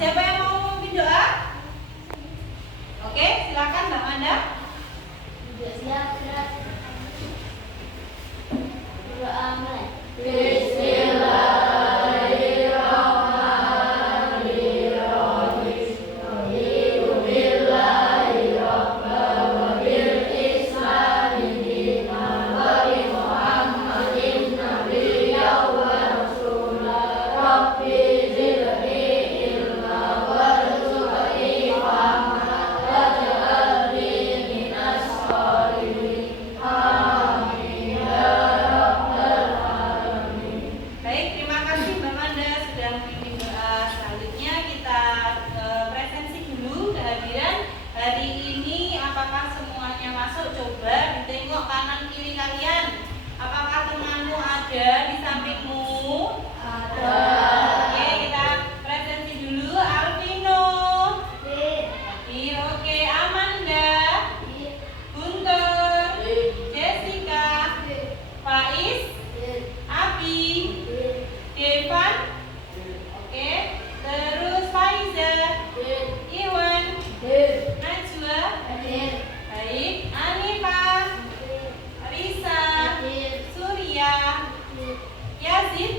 Siapa yang mau memimpin doa? Oke, silakan Mbak Manda. Sudah siap, sudah. Doa mulai. Baik, terima kasih Mbak Manda sudah memimpin doa. Selanjutnya kita presensi dulu kehadiran hari ini. Apakah semuanya masuk? Coba ditengok kanan kiri kalian. Apakah temanmu ada di sampingmu? Ada. Oke, kita presensi dulu. Alvino. Oke, Amanda. Guntur. Jessica. Faiz. Abi. Devan. Oke, terus Faiza. Iwan. Najwa. Baik, Anifah. Risa. Surya. Yazid.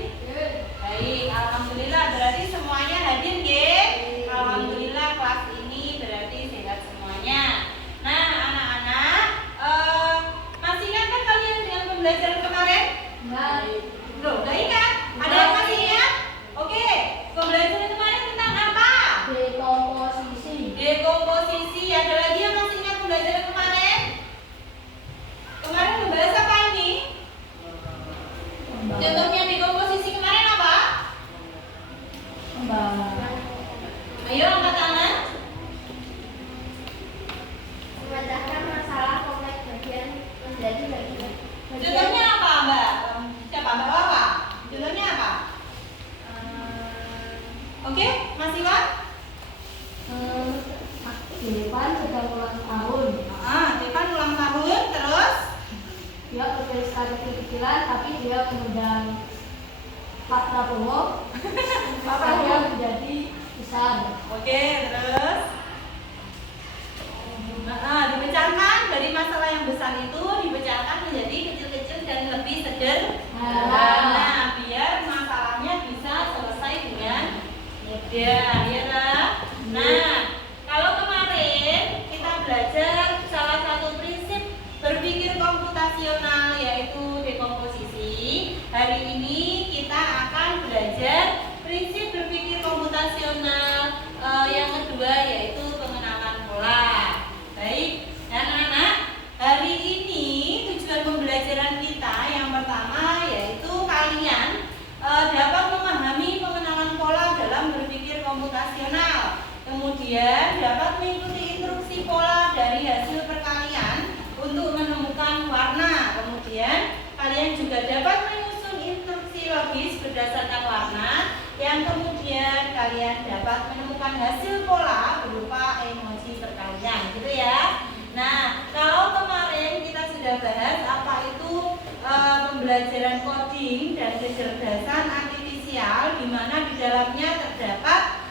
Baik, alhamdulillah berarti semuanya hadir ya. Alhamdulillah kelas ini berarti sehat semuanya. Nah, anak-anak, masih ingat kan kalian dengan pembelajaran kemarin? Loh, nggak ingat? Ada yang masih ingat? Oke, pembelajaran kemarin tentang apa? Dekomposisi. Ada lagi yang masih ingat pembelajaran kemarin? Kemarin membahas apa ini? Contohnya dekomposisi kemarin apa? Ayo angkat tangan. Memecahkan masalah kompleks bagian menjadi bagian. Contohnya apa, Mbak? Siapa? Mbak Wawa? Contohnya apa? Oke, Mas Iwan? Depan sedang ulang tahun. Depan ulang tahun, terus? Dia berpesta kecil-kecilan, tapi dia mengundang Pak Prabowo. Maka dia menjadi besar. Oke, terus? Dipecahkan dari masalah yang besar itu dipecahkan menjadi kecil-kecil dan lebih sederhana, biar masalahnya bisa selesai dengan mudah, ya kan? Nah, kalau kemarin kita belajar salah satu prinsip berpikir komputasional yaitu dekomposisi. Hari ini kita akan belajar prinsip berpikir komputasional yang kedua yaitu pengenalan pola. Baik, dan anak, hari ini tujuan pembelajaran kita yang pertama yaitu kalian dapat memahami pengenalan pola dalam berpikir komputasional. Kemudian dapat mengikuti instruksi pola dari hasil perkalian untuk menemukan warna. Kemudian kalian juga dapat menyusun instruksi logis berdasarkan warna yang kemudian kalian dapat menemukan hasil pola berupa emoji perkalian, gitu ya. Nah, kalau kemarin kita sudah bahas apa itu pembelajaran coding dan kecerdasan artifisial, di mana di dalamnya terdapat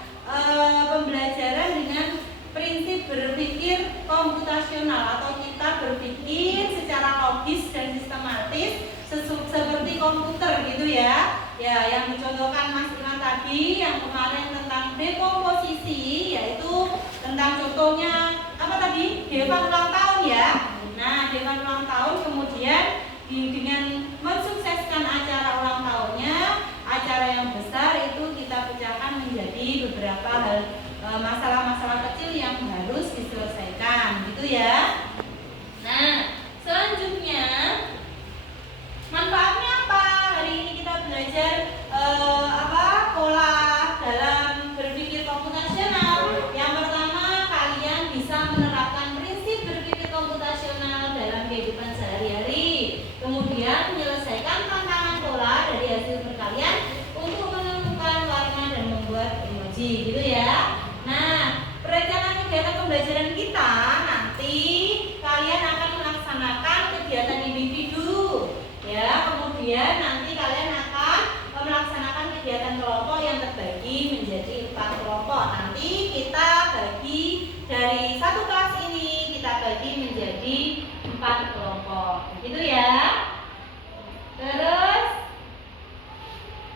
pembelajaran dengan prinsip berpikir komputasional atau kita berpikir secara logis dan sistematis seperti komputer, gitu ya. Ya, yang dicontohkan Mas Iwan tadi yang kemarin tentang dekomposisi, yaitu tentang contohnya apa tadi? Dewan ulang tahun ya. Nah, Dewan ulang tahun kemudian dengan mensukseskan acara ulang tahunnya, acara yang besar itu kita pecahkan menjadi beberapa hal masalah-masalah kecil yang harus diselesaikan, gitu ya. Nah, selanjutnya manfaatnya apa? Hari ini kita belajar pola dalam berpikir komputasional. Yang pertama, kalian bisa menerapkan prinsip berpikir komputasional dalam kehidupan sehari-hari. Kemudian menyelesaikan tantangan pola dari hasil perkalian untuk menemukan warna dan membuat emoji, gitu ya. Nah, perencanaan kegiatan pembelajaran kita nanti kalian akan melaksanakan kegiatan individu, ya. Kemudian nanti kalian akan melaksanakan kegiatan kelompok yang terbagi menjadi 4 kelompok. Itu ya. Terus,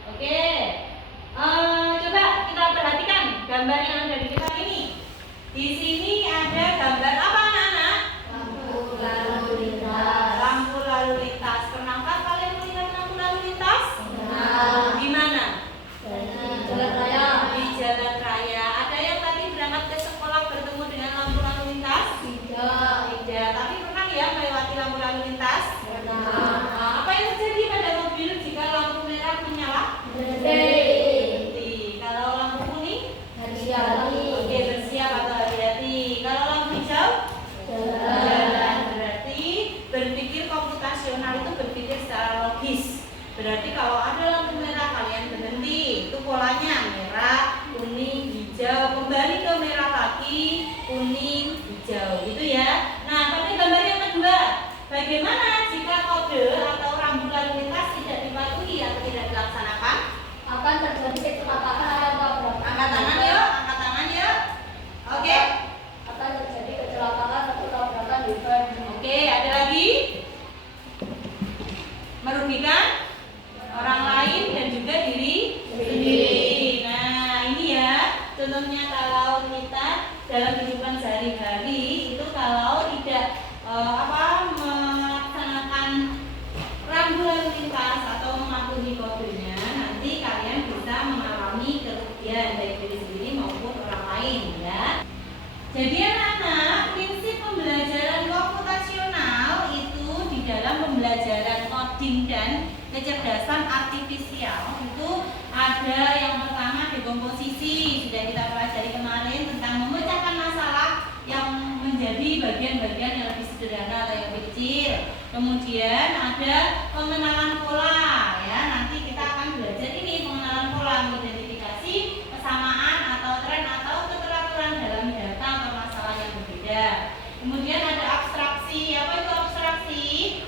oke. Coba kita perhatikan gambar yang ada di depan ini. Di sini ada gambar apa anak-anak? Lampu lalu lintas. Lampu lalu lintas. Pernahkah kalian melihat lampu lalu lintas? Pernah. Di mana? Di jalan raya. Di jalan raya. Ada yang tadi berangkat ke sekolah bertemu dengan lampu lalu lintas? Tidak. Tidak. Tapi pernah ya melewati lampu lalu lintas? Pernah. Apa yang terjadi pada mobil jika lampu merah menyala? Berhenti. Kalau lampu kuning? Hati-hati. Oke, bersiap atau hati-hati. Kalau lampu hijau? Jalan. Berarti berpikir komputasional itu berpikir secara logis. Berarti kalau ada lampu merah kalian berhenti. Itu polanya merah, kuning, hijau. Kembali ke merah lagi, kuning, hijau. Gitu ya. Nah, pada gambar yang kedua, bagaimana jika kode atau rambu lalu lintas tidak dipatuhi atau tidak dilaksanakan? Akan terjadi kecelakaan atau tabrakan. Angkat tangan yuk, angkat tangan yuk. Oke. Akan terjadi kecelakaan atau tabrakan di ban. Oke, ada lagi? Merugikan orang lain dan juga diri sendiri. Nah, ini ya contohnya kalau kita dalam kehidupan sehari-hari itu kalau tidak melaksanakan rambu lalu lintas atau mematuhi kodenya, nanti kalian bisa mengalami kerugian baik diri sendiri maupun orang lain ya. Jadi anak-anak, prinsip pembelajaran komputasional itu di dalam pembelajaran coding dan kecerdasan artifisial itu ada yang pertama dekomposisi, sudah kita pelajari kemarin tentang memecahkan masalah yang menjadi bagian-bagian yang lebih sederhana atau yang lebih kecil. Kemudian ada pengenalan pola ya, nanti kita akan belajar ini pengenalan pola, mengidentifikasi kesamaan atau tren atau keteraturan dalam data atau masalah yang berbeda. Kemudian ada abstraksi. Apa itu abstraksi?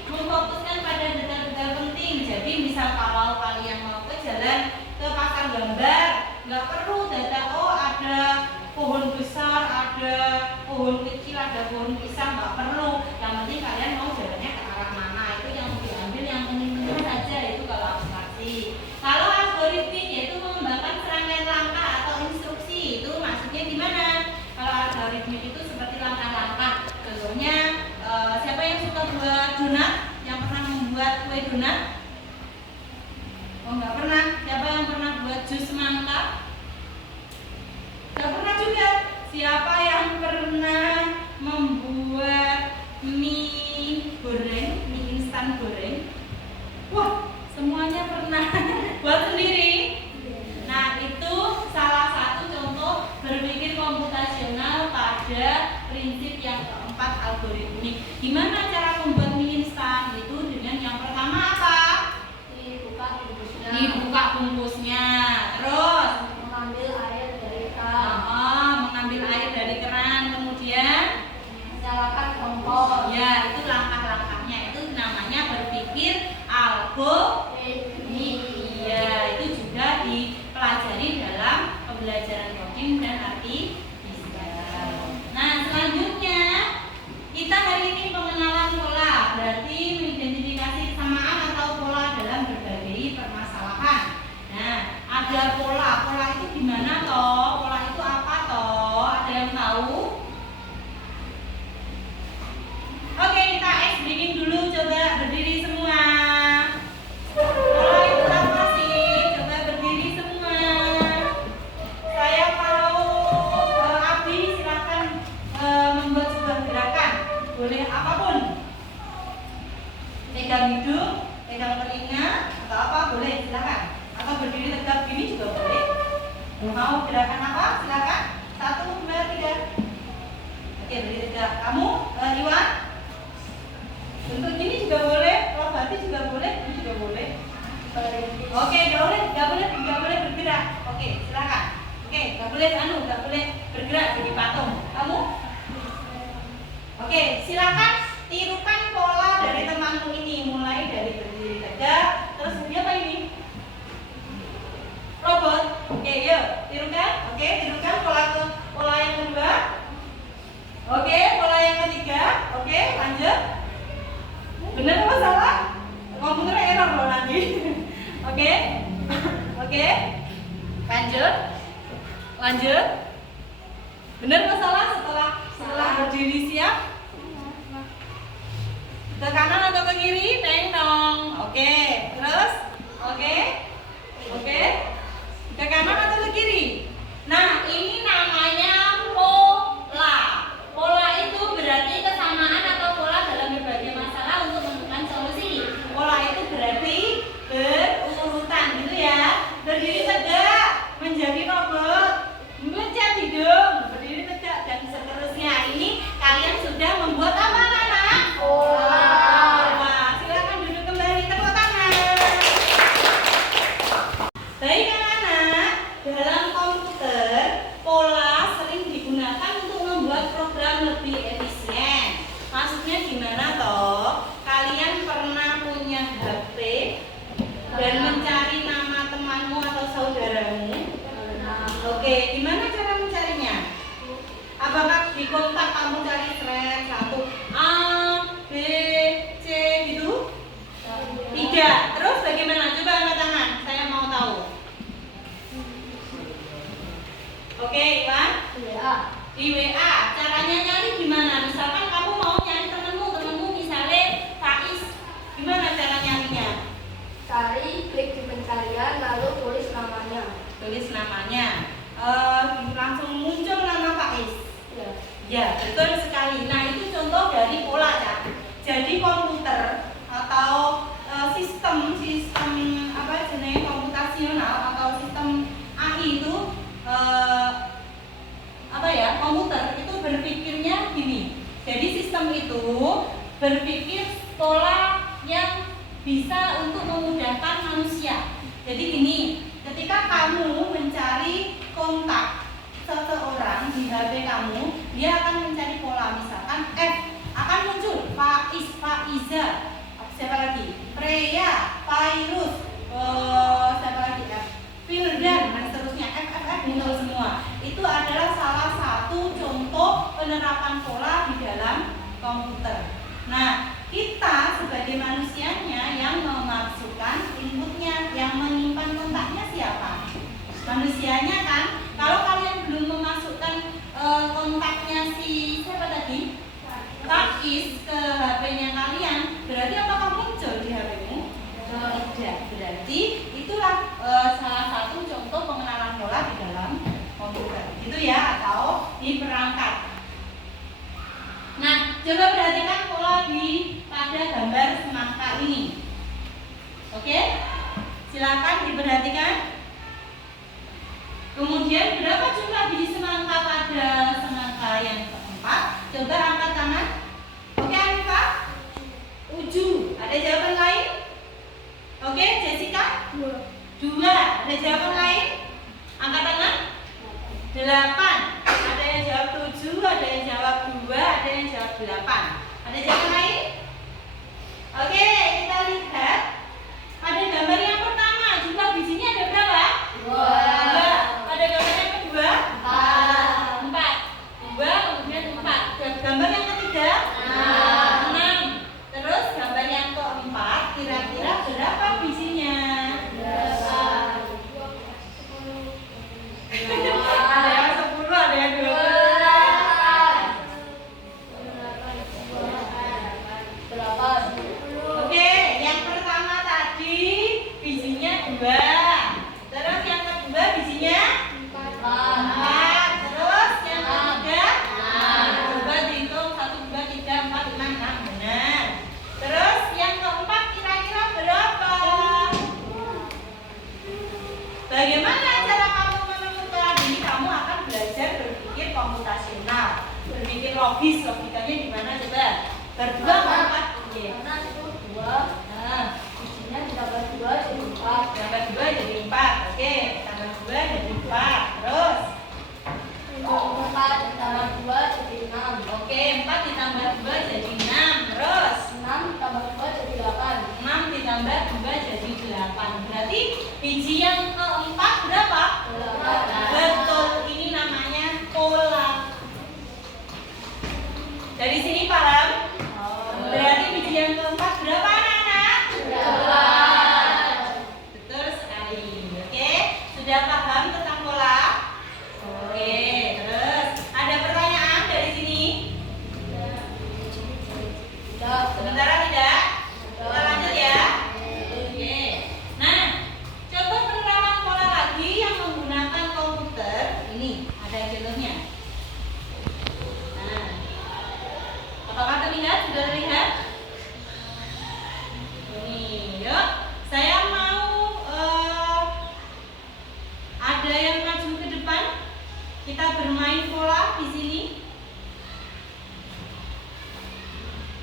Memfokuskan pada detail-detail penting. Jadi misal kalau kalian mau ke jalan ke pasar gambar, nggak perlu data ada pohon besar, ada pohon kecil, ada pohon pisang, nggak perlu. Yang penting kalian mau jalannya ke arah mana, itu yang diambil yang penting-penting saja, itu kalau abstraksi. Kalau algoritmik yaitu mengembangkan serangkaian langkah atau instruksi, itu maksudnya di mana? Kalau algoritmik itu seperti langkah-langkah. Contohnya siapa yang suka buat donat? Yang pernah membuat kue donat? Oh, nggak pernah. Siapa yang pernah buat jus semangka? Nggak pernah juga. Siapa yang pernah membuat mie goreng, mie instan goreng? Wah, semuanya pernah. Buat sendiri. Nah, itu salah satu contoh berpikir komputasional pada prinsip yang keempat, algoritmik. Gimana cara membuat mie instan? Itu dengan yang pertama apa? Dibuka bungkusnya. Terus Mengambil air dari keran. mengambil air dari keran. Kemudian Menyalakan kompor. ya, itu langkah-langkahnya. Itu namanya berpikir algoritmik. Iya, itu juga dipelajari dalam pembelajaran coding dan artifisial. Nah, selanjutnya kita hari ini pengenalan pola, berarti mengidentifikasi kesamaan atau pola dalam berbagai permasalahan. Nah, ada pola. Pola itu gimana toh? Pola itu apa toh? Ada yang tahu? Oke, kita breaking dulu, coba berdiri semua. Pola itu apa sih? Coba berdiri semua. Saya mau Abi silakan membuat sebuah gerakan. Boleh apapun. Pegang hidung, pegang telinga, atau apa boleh, silakan. Atau berdiri tegak gini juga boleh. Mau gerakan apa? Silakan. 1, 2, 3. Oke, berdiri tegak. Kamu, Iwan? Bentuk gini juga boleh, kalau bati juga boleh, ini juga boleh. Oke, nggak boleh bergerak. Oke, silakan. Oke, nggak boleh bergerak jadi patung. Kamu? Oke, silakan tirukan pola dari temanmu ini, mulai dari berdiri tegak, terus ini apa ini? Robot. Oke, yuk tirukan. Oke, tirukan pola yang kedua. Oke, pola yang ketiga. Oke, lanjut. Benar apa Lanjut. Benar nggak salah? Setelah berdiri siap? Ke kanan atau ke kiri? Teng dong. Oke. Terus? Oke. Oke. Ke kanan atau ke kiri? Nah, ini namanya pola. Pola itu berarti kesamaan atau pola dalam berbagai masalah untuk menemukan solusi. Pola itu berarti berurutan gitu ya. Berdiri tegak, menjadi robot, mencet hidung, berdiri tegak dan seterusnya. Ini kalian sudah membuat apa anak-anak? Pola. Silakan duduk kembali, tepuk tangan. Baik anak-anak, dalam komputer pola sering digunakan untuk membuat program lebih efisien. Maksudnya gimana toh? Kalian pernah punya HP dan mencari nama temanmu atau saudaramu? Oke, gimana cara mencarinya? Apakah di kontak kamu cari thread 1 A, B, C gitu? Tidak. Terus bagaimana? Coba angkat tangan, saya mau tahu. Oke, Iwan? Di WA. Caranya nyari gimana? Misalkan kamu mau nyari temenmu misalnya Faiz. Gimana cara nyarinya? Cari, klik di pencarian, lalu tulis namanya. Tulis namanya. Langsung muncul nama Faiz. Ya. Ya, betul sekali. Nah, itu contoh dari pola ya. Jadi komputer atau sistem apa jenis komputasional atau sistem AI itu komputer itu berpikirnya gini. Jadi sistem itu berpikir pola yang bisa untuk memudahkan manusia. Jadi gini, ketika kamu mencari kontak seseorang di HP kamu, dia akan mencari pola. Misalkan F akan muncul Faiz, Faiza, siapa lagi? Freya, Fairuz, siapa lagi? F, Firdan, dan seterusnya. F muncul semua. Itu adalah salah satu contoh penerapan pola di dalam komputer. Nah, kita sebagai manusianya yang memasukkan inputnya, yang menyimpan kontaknya siapa? Manusianya kan. Kalau kalian belum memasukkan kontaknya si siapa tadi? Faiz ke HP-nya kalian, berarti apakah muncul di HP-mu? Tidak. Berarti itulah salah satu contoh pengenalan pola di dalam komputer. Itu ya, atau di perangkat. Nah, coba perhatikan pola pada gambar semangka ini. Oke? Silakan diperhatikan. Kemudian berapa jumlah biji semangka pada semangka yang keempat? Coba angkat tangan. Oke, Anifah? 7. Ada jawaban lain? Oke, Jessica? 2. Ada jawaban lain? Angkat tangan. 8. Ada yang jawab 7, ada yang jawab 2, ada yang jawab 8. Ada jawaban lain? Oke, kita lihat. Pada gambar yang pertama, jumlah bijinya ada berapa? 2. Pada gambar yang kedua? 4. 2, kemudian 4. Gambar yang ketiga? 6. Terus gambar yang keempat, kira-kira berapa bijinya? 10. Ada yang 10, ada yang 12. Oke, yang pertama tadi bijinya 2. Terus yang kedua bijinya 4. Terus yang ketiga 6. Coba dihitung 1, 2, 3, 4, 5, 6. Benar. Terus yang keempat kira-kira berapa? Bagaimana cara kamu menemukan ini? Kamu akan belajar berpikir komputasional, berpikir logis. Logikanya gimana coba? Berdua apa 4? Karena itu 2, Nah, bijinya ditambah 2 jadi 4. tambah 2 jadi 4. Oke, tambah 2 jadi 4. Terus 4 ditambah 2 jadi 6. oke, 4 ditambah 2 jadi 6. Terus 6 ditambah 2 jadi 8. 6 ditambah 2 jadi 8. Berarti biji yang keempat berapa? 8. Betul, ini namanya pola. Dari sini paham? Berarti biji yang keempat berapa anak-anak? 8. Betul sekali. Oke, sudah paham tentang pola? Ada jalurnya. Nah, apakah terlihat? Sudah terlihat? Ini, yuk. Saya mau ada yang maju ke depan. Kita bermain bola di sini.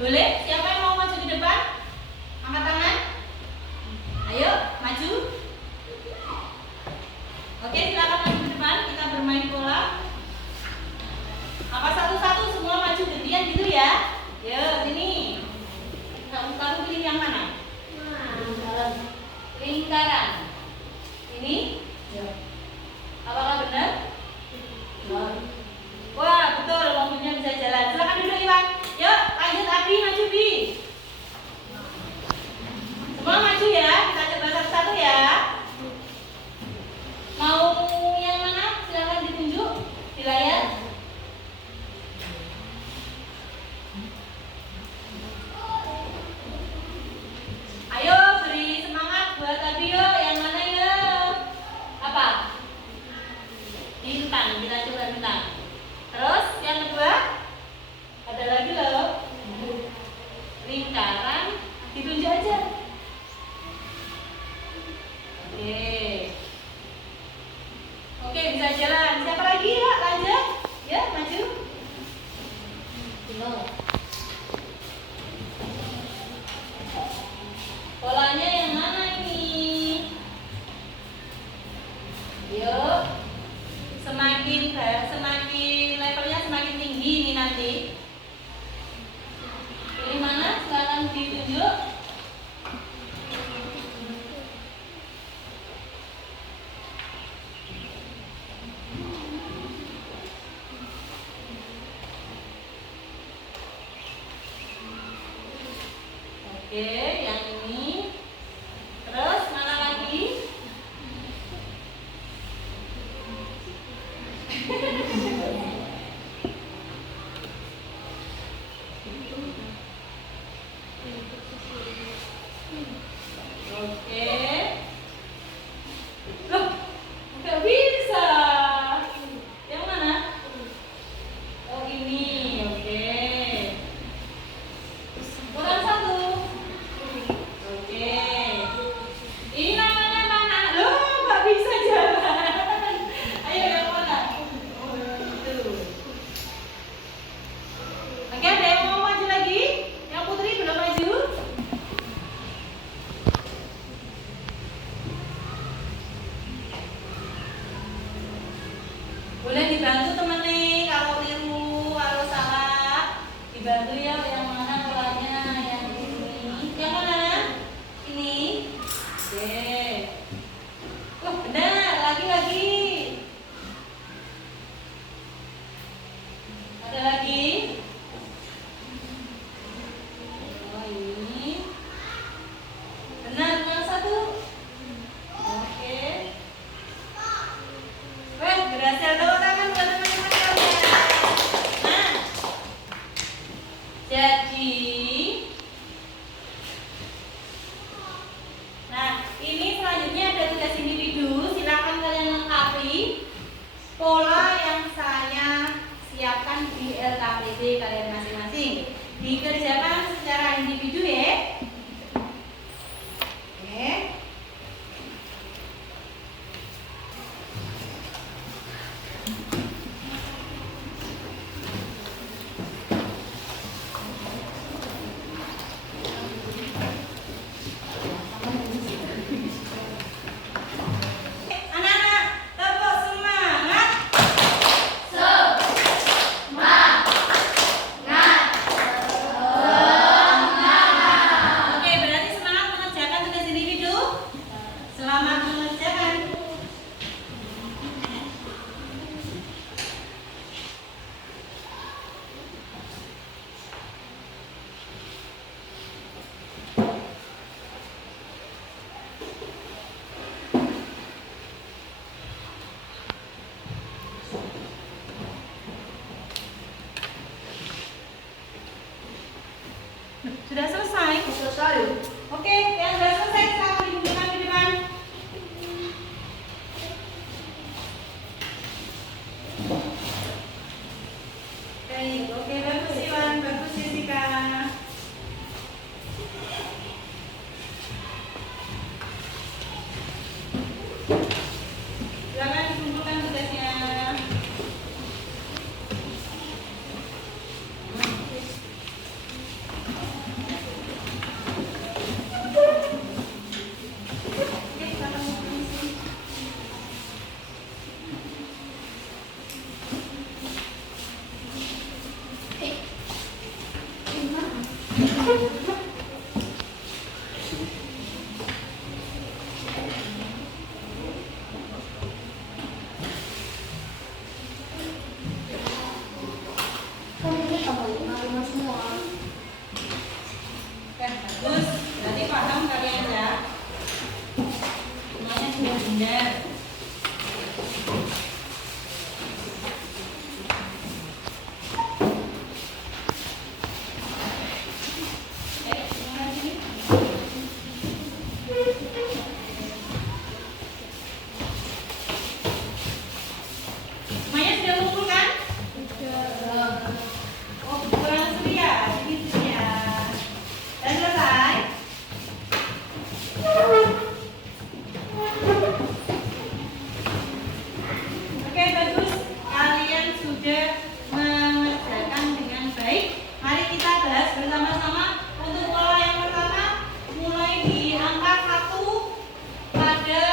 Boleh? Siapa yang mau maju ke depan? Angkat tangan. Ayo, maju. Oke, silakan maju ke depan. Kita bermain bola. Apa satu-satu semua maju gantian gitu ya? Yuk, sini. Kamu pilih yang mana? Lingkaran. Ini? Apakah benar? Wah, betul. Mobilnya bisa jalan. Silakan duduk, Iwan. Yuk, lanjut Abi, maju Bi. Semua maju ya. Kita coba satu-satu ya. Mau yang mana? Silakan ditunjuk di layar. Ayo beri semangat buat Abi yuk. Yang mana yuk? Apa? Bintang. Kita coba bintang. Terus yang kedua? Ada lagi loh. Lingkaran. Ditunjuk aja. Oke, bisa jalan. Siapa lagi ya? Lanjut. Ya, maju. Polanya yang mana ini? Yuk. Semakin levelnya semakin tinggi ini nanti. Pilih mana? Silakan ditunjuk. Oke, yang ini. Terus mana lagi? Oke. Loh, nggak bisa. Yang mana? Oh, ini. Oke. Kurang satu. Oke. Ini namanya mana? Loh, nggak bisa jalan. Ayo yang mana? Itu. Oke, ada yang mau maju lagi? Yang Putri belum maju? Boleh dibantu temen nih kalau keliru, kalau salah dibantu ya. Yang mana polanya? Yang ini. Yang mana? Ini. Oke. Oh, benar. Lagi. Ada lagi? Oh, ini. Benar, yang satu. Oke. Weh, berhasil tepuk tangan buat teman-teman kalian. Nah, ini selanjutnya ada tugas individu. Silakan kalian lengkapi pola yang saya siapkan di LKPD kalian masing-masing. Dikerjakan secara individu ya. Oke. Anak-anak, tepuk semangat. Oke, berarti semangat mengerjakan tugas individu. Selamat mengerjakan. Sudah selesai? Selesai. Oke, yang sudah selesai silakan dibunyikan di depan. Kan ini tambah 5 semua. Oke, bagus. Berarti paham kalian ya. Semuanya sudah benar. Semuanya sudah kumpul kan? Oh, kurang seru ya, gitu ya. Dan selesai. Oke, bagus. Kalian sudah mengerjakan dengan baik. Mari kita bahas bersama-sama. Untuk pola yang pertama, mulai di angka 1 pada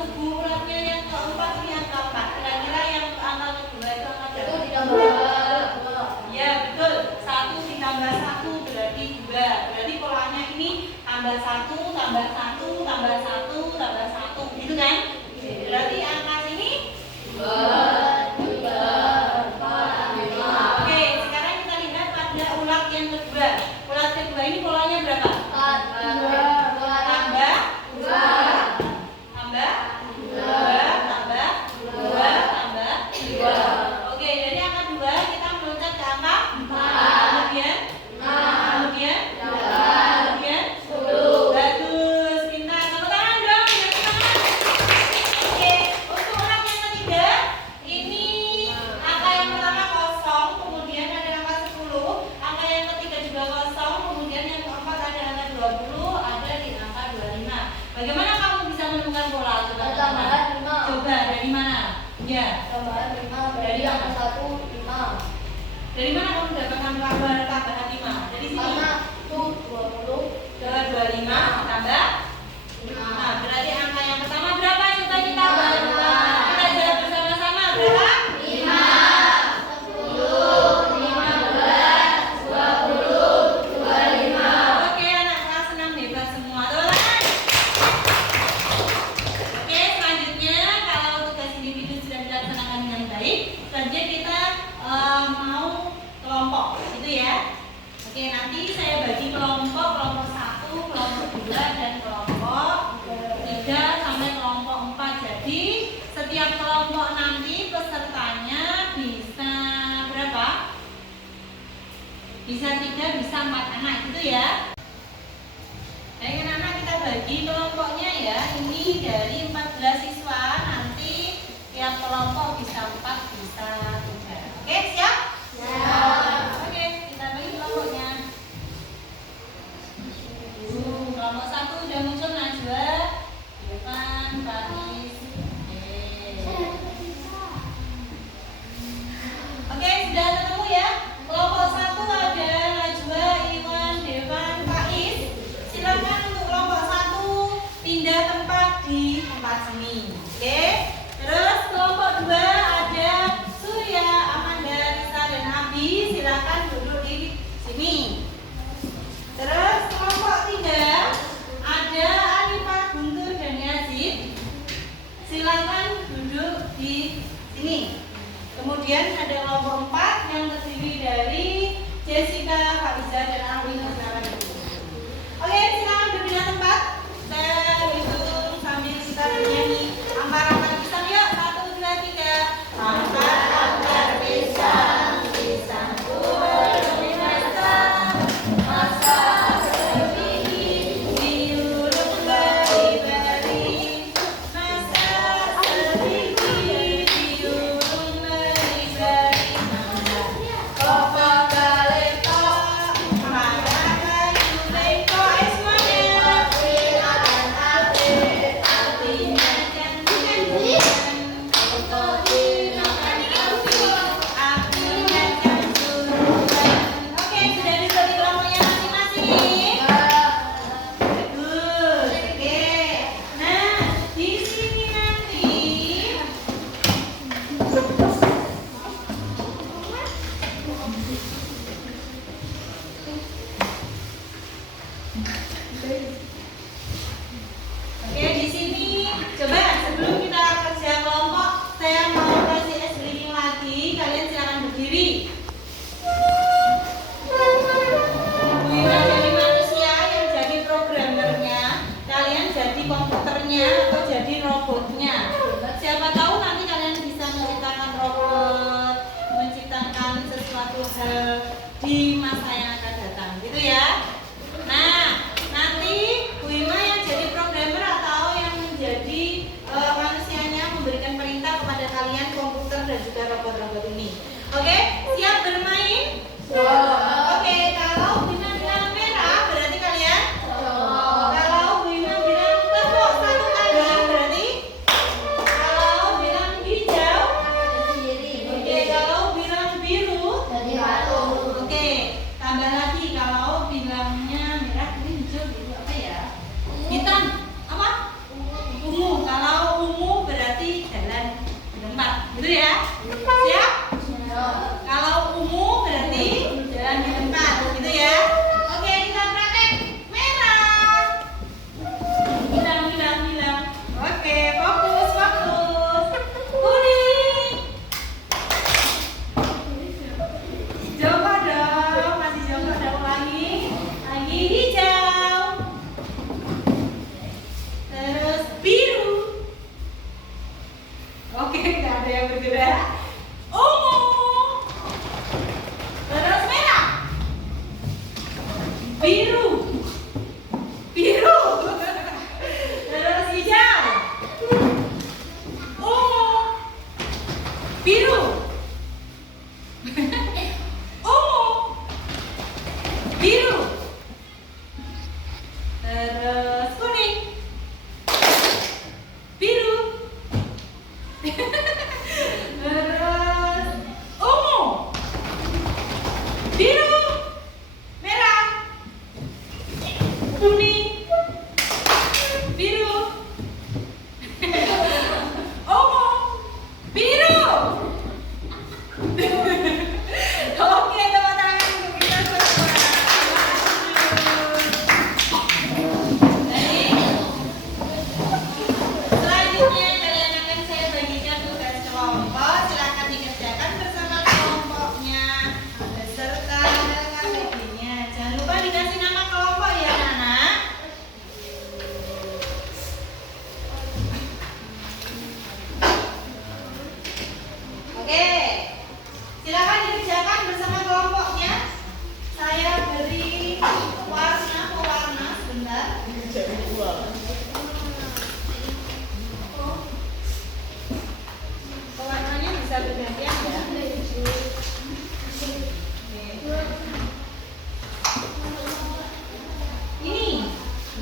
tubuh ulatnya yang keempat ini angka 4. Kira-kira yang angka kedua itu angka Itu berapa? ditambah 2. Ya betul, 1 ditambah 1 berarti 2. Berarti polanya ini tambah 1, tambah 1, tambah 1, tambah 1. Gitu kan? Berarti angka sini. 2, 3, 4, 5. Oke, sekarang kita lihat pada ulat yang kedua. Ulat kedua ini polanya berapa? Tambah, tambah, 2, tambah, 2, tambah, 3. Oke, dari angka 2 kita meloncat ke angka 4. Kemudian, kemudian, kemudian, 10. Bagus, pintar. Tepuk tangan dong, tepuk tangan. Oke, untuk ulat yang ketiga, ini angka yang pertama kosong, kemudian ada angka 10, angka yang ketiga juga kosong, kemudian yang keempat ada angka 20, ada di angka 25. Bagaimana kamu bisa menemukan pola? Coba Tambahan 5. coba dari mana? Ya. Tambahan 5 dari angka 1, 5. Dari mana kamu mendapatkan kabar tambahan 5? Dari sini. Karena itu 20 Ke 25 tambah 5. Berarti angka yang pertama berapa? Coba kita bantu. Kita jawab bersama-sama. Berapa? 5, 10, 15, 20, 25. Oke, anak kelas 6 hebat semua. Teman-teman. Oke, selanjutnya kalau tugas individu sudah dilaksanakan dengan baik, selanjutnya kita mau kelompok, gitu ya. Oke, nanti saya bagi kelompok 1, kelompok 2, dan kelompok 3 sampai kelompok 4. Jadi setiap kelompok nanti pesertanya bisa berapa? Bisa 3, bisa 4 anak, gitu ya. Baik anak-anak, kita bagi kelompoknya ya. Ini dari 14 siswa, nanti tiap kelompok bisa 4, bisa 3. Oke, siap? Oke, kita bagi kelompoknya. Kelompok 1 udah muncul Najwa, Devan, Paris. Oke, sudah ketemu ya. Kelompok 1 ada Najwa, Iwan, Devan, Faiz. Silakan untuk kelompok 1 pindah tempat di tempat sini. Oke. Terus kelompok 2 ada Surya, Amanda, Risa, dan Abi. Silakan duduk di sini. Terus kelompok 3 ada Alifah, Guntur, dan Yazid. Silakan duduk di sini. Kemudian ada kelompok 4 yang terdiri dari Jessica, Faiza, dan Alwina. Silakan duduk. Oke, silakan berpindah tempat. Dan hitung sambil kita bernyanyi. Ampar-ampar pisang yuk. 1, 2, 3. Ampar-ampar pisang, pisangku berpindah. Masa sepinggi diurut beri-beri. Masa sepinggi diurut beri-beri. Kok kale Dewi. Bu Ina jadi manusia yang jadi programmernya, kalian jadi komputernya atau jadi robotnya. Siapa tahu nanti kalian bisa menciptakan robot, menciptakan sesuatu hal di masa yang akan datang, gitu ya. Nah, nanti Bu Ima yang jadi programmer atau yang menjadi manusianya memberikan perintah kepada kalian komputer dan juga robot-robot ini. Oke, siap bermain? Oke, kalau Bu Ima bilang merah berarti kalian? Kalau Bu Ima bilang tepuk satu kali berarti? Kalau bilang hijau? Oke, kalau bilang biru? Oke, tambah lagi kalau bilangnya merah, ini hijau, biru apa ya? Hitam, apa? Ungu. Kalau ungu berarti jalan di tempat, gitu ya? Siap? Kalau ungu berarti jalan di tempat, gitu ya? Oke, kita praktek merah. Bilang. Oke, fokus. Kuning. Coba dong, masih coba dong lagi hijau, terus biru. Oke, nggak ada yang bergerak. Ungu, terus merah, biru, terus hijau, ungu, biru. Ungu, biru, terus kuning, biru, terus ungu, biru, merah, kuning, biru, ungu, biru. Oke, tepuk tangan untuk kita semua. Jadi, selanjutnya kalian akan saya bagikan tugas kelompok. Silakan dikerjakan bersama kelompoknya beserta KTP-nya. Jangan lupa dikasih nama kelompok ya, anak-anak. Oke. Silakan dikerjakan bersama kelompoknya. Saya beri warna sebentar. Pewarnanya bisa bergantian ya. Ini,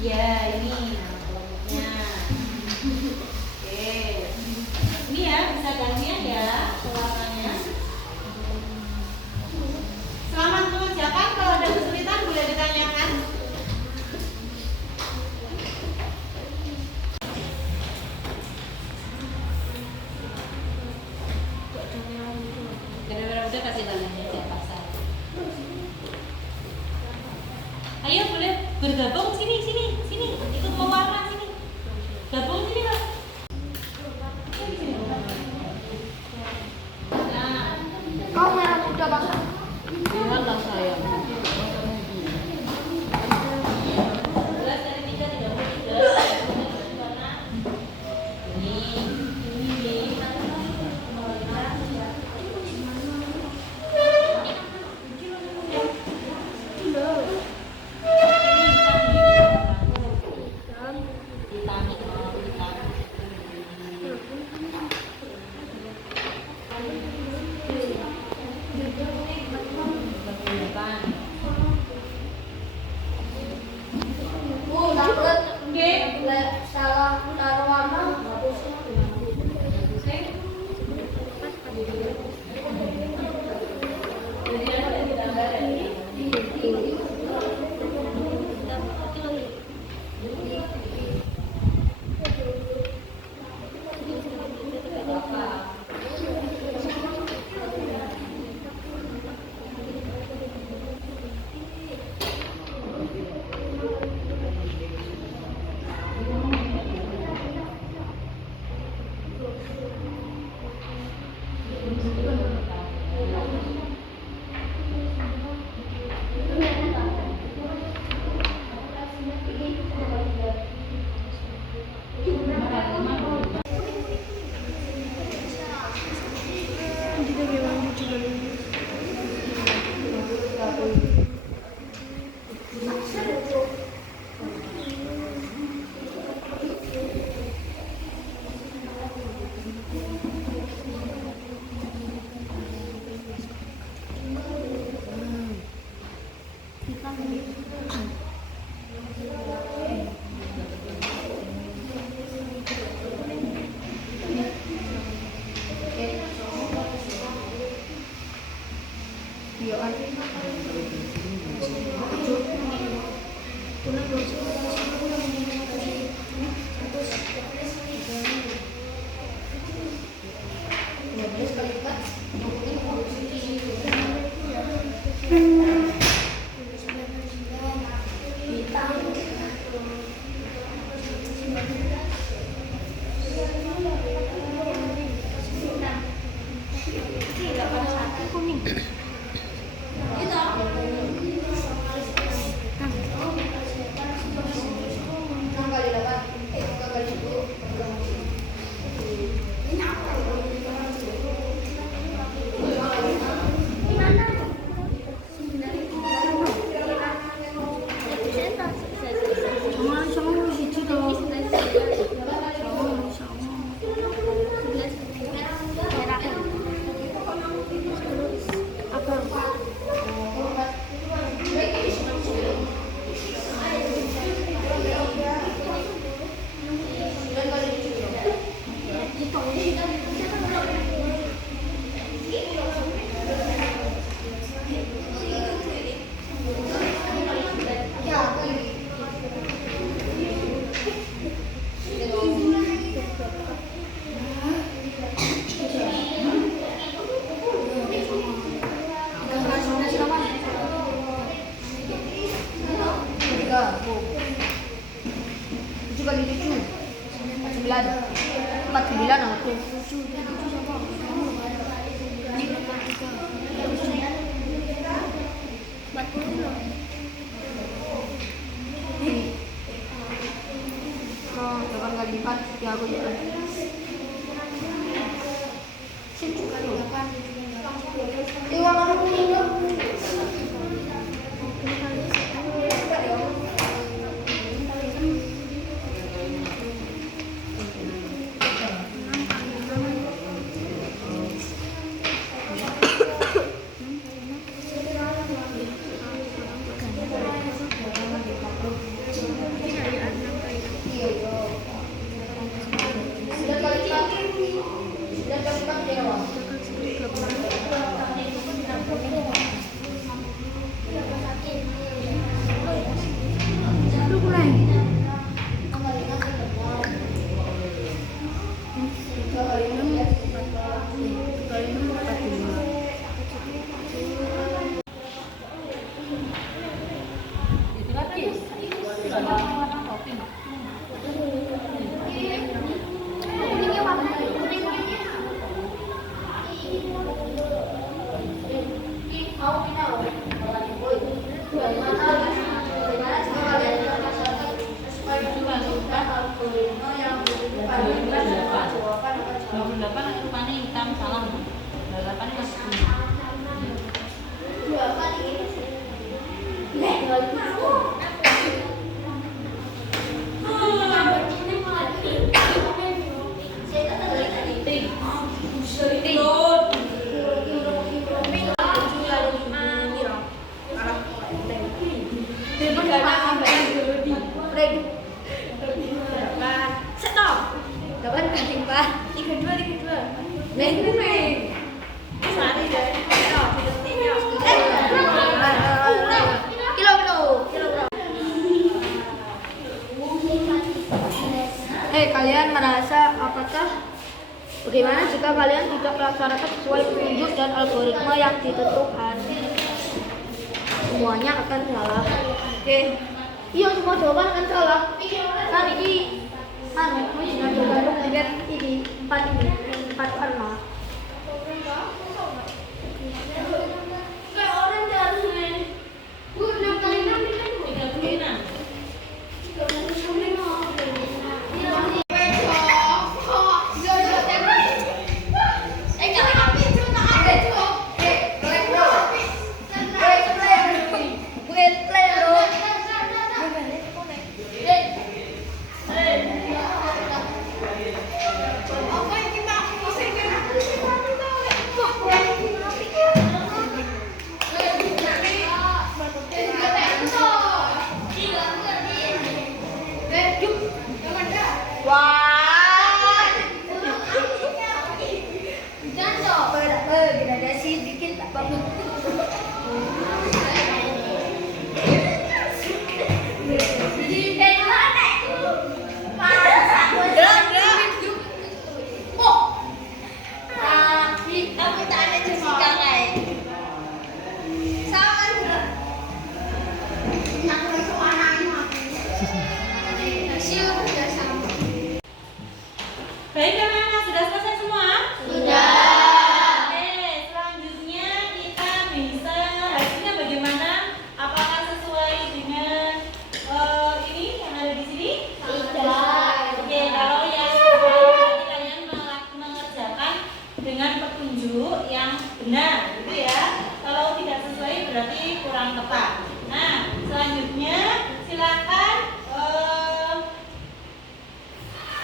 ya ini kelompoknya. Oke, ini ya bisa gantian ya pewarnanya. Selamat mengerjakan, kalau ada kesulitan boleh ditanyakan. Gara-gara udah kasih tangannya saya pasang. Ayo boleh bergabung sini, ikut mewarna sini. Gabung sini, Pak. Nah, Kau merah muda pasang. Janganlah sayang. 11 dari 3, 33. Warna ini. Takut. Oke. Salah taruh warna. Hapusnya. Kalian merasa apakah bagaimana jika kalian tidak melaksanakan sesuai petunjuk dan algoritma yang ditentukan? Semuanya akan salah. Oke. Iya, semua jawaban akan salah. Kan ini jawaban ini 4 karma. benar, gitu ya. Kalau tidak sesuai berarti kurang tepat. Nah, selanjutnya silakan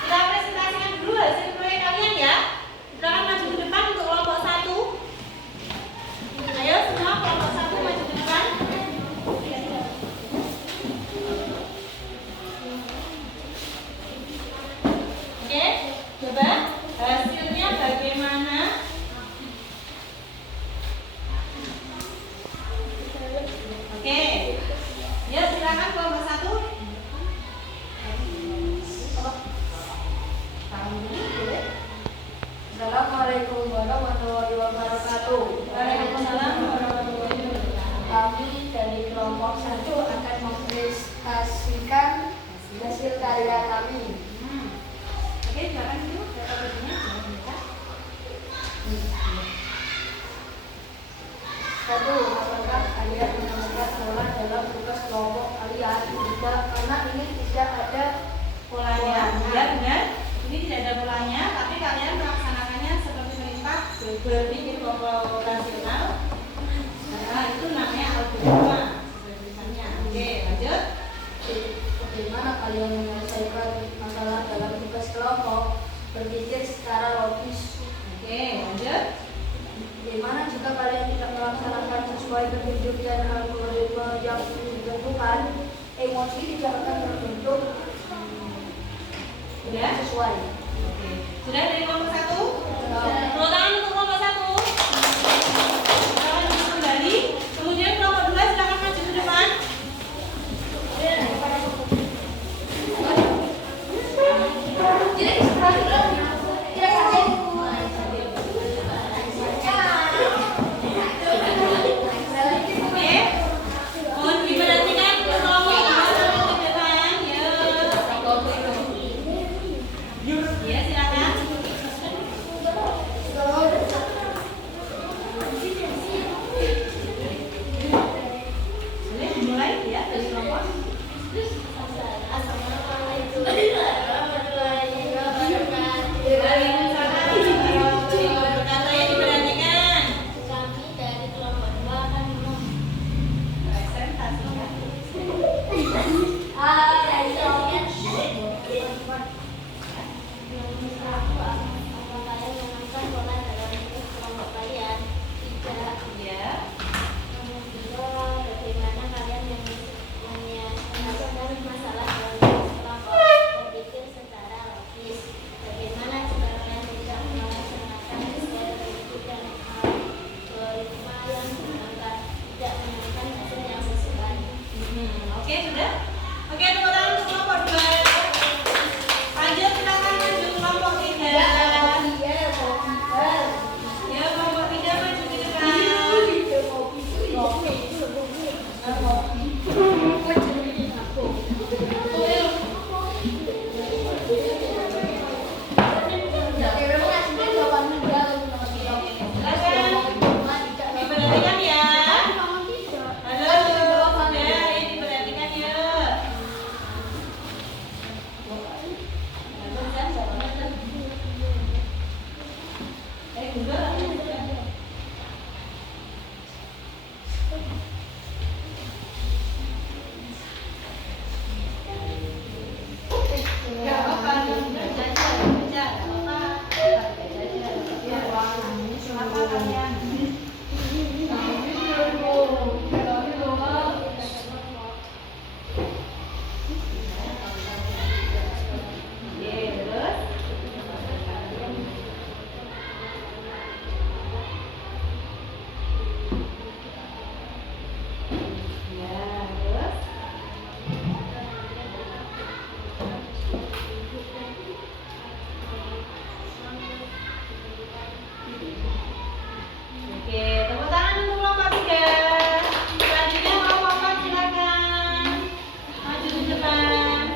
kita presentasikan dulu hasil proyek kalian ya. Silakan maju ke depan untuk kelompok 1. Ayo semua kelompok 1 maju ke depan. Oke, coba hasilnya bagaimana? Oke, ya silakan kelompok 1. Assalamualaikum warahmatullahi wabarakatuh. Waalaikumsalam warahmatullahi wabarakatuh. Kami dari kelompok 1 akan mempresentasikan hasil karya kami. Oke, silakan dulu. Satu, apakah kalian menemukan pola dalam tugas kelompok kalian? Tidak, karena ini tidak ada Polanya, ya benar. Ini tidak ada polanya, tapi kalian melaksanakannya seperti perintah berpikir operasional. Nah, itu namanya algoritma sesuai tulisannya. Oke, lanjut. Bagaimana kalian menyelesaikan masalah dalam tugas kelompok? Berpikir secara logis. Oke, lanjut. Bagaimana jika kalian tidak melaksanakan sesuai petunjuk dan algoritma yang ditentukan? Emosi tidak akan terbentuk Sudah? sesuai. Oke. Sudah dari kelompok 1? Tepuk tangan untuk kelompok 1. Silakan duduk kembali. Kemudian kelompok 2 silakan maju ke depan. Oke. Mohon diperhatikan untuk kelompok 2 maju ke depan. Ya, silakan. Boleh dimulai ya dari kelompok. Waalaikumsalam warahmatullahi wabarakatuh. Ya, diperhatikan. Kami dari kelompok 2 akan Presentasikan. Ya. Bagaimana kalian menyelesaikan masalah dalam kelompok? Berpikir secara logis. Bagaimana jika kalian tidak melaksanakan sesuai petunjuk dan algoritma yang digunakan, tidak menemukan hasil yang sesuai? Oke, sudah? Oke, tepuk tangan untuk kelompok 2. Lanjut, silakan maju kelompok 3. Ya, kelompok 3 maju ke depan. Diperhatikan ya. Halo, sudah ya, diperhatikan ya. Gak apa-apa, baca aja, baca. Gak apa-apa, baca aja. Ya, apa kalian? Oke, tepuk tangan untuk kelompok 3. Selanjutnya kelompok 4 silakan maju ke depan.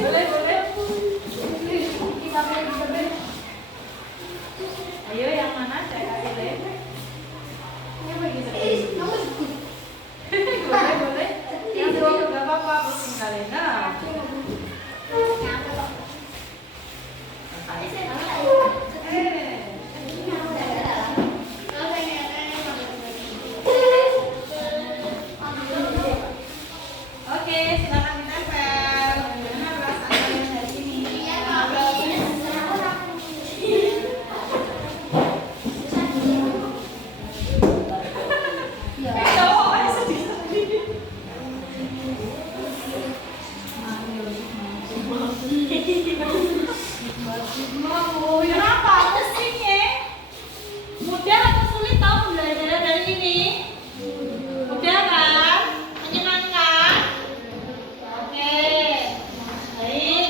Boleh, boleh. Ayo yang mana saya kasih lem? Ini bagi boleh, boleh. Yang dua juga apa-apa, pusing kalian. Nah. Oke, silakan ditempel. Gimana perasaan kalian dari sini? Cowok aja sedih-sedih. Kenapa? Pusing ya? Mudah atau sulit tahu pembelajaran dari ini? Mudah kan? Menyenangkan? Oke. Baik.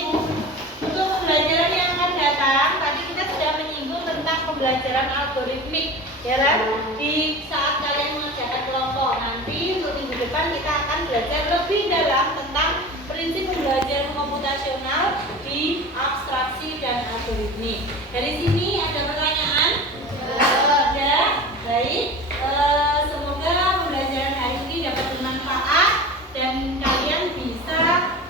Untuk pembelajaran yang akan datang, tadi kita sudah menyinggung tentang pembelajaran algoritmik, ya kan? Di saat kalian mengerjakan kelompok nanti untuk minggu depan kita akan belajar lebih dalam tentang prinsip pembelajaran komputasional di abstraksi dan algoritmik. Dari sini ada pertanyaan? Ada. Baik. Semoga pembelajaran hari ini dapat bermanfaat dan kalian bisa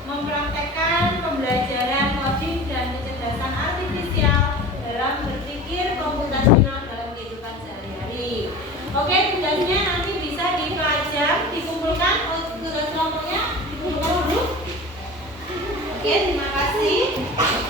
mempraktekkan pembelajaran coding dan kecerdasan artifisial dalam berpikir komputasional dalam kehidupan sehari-hari. Oke, tugasnya nanti bisa dipelajari, dikumpulkan tugas kelompoknya, dikumpulkan dulu. Oke, terima kasih.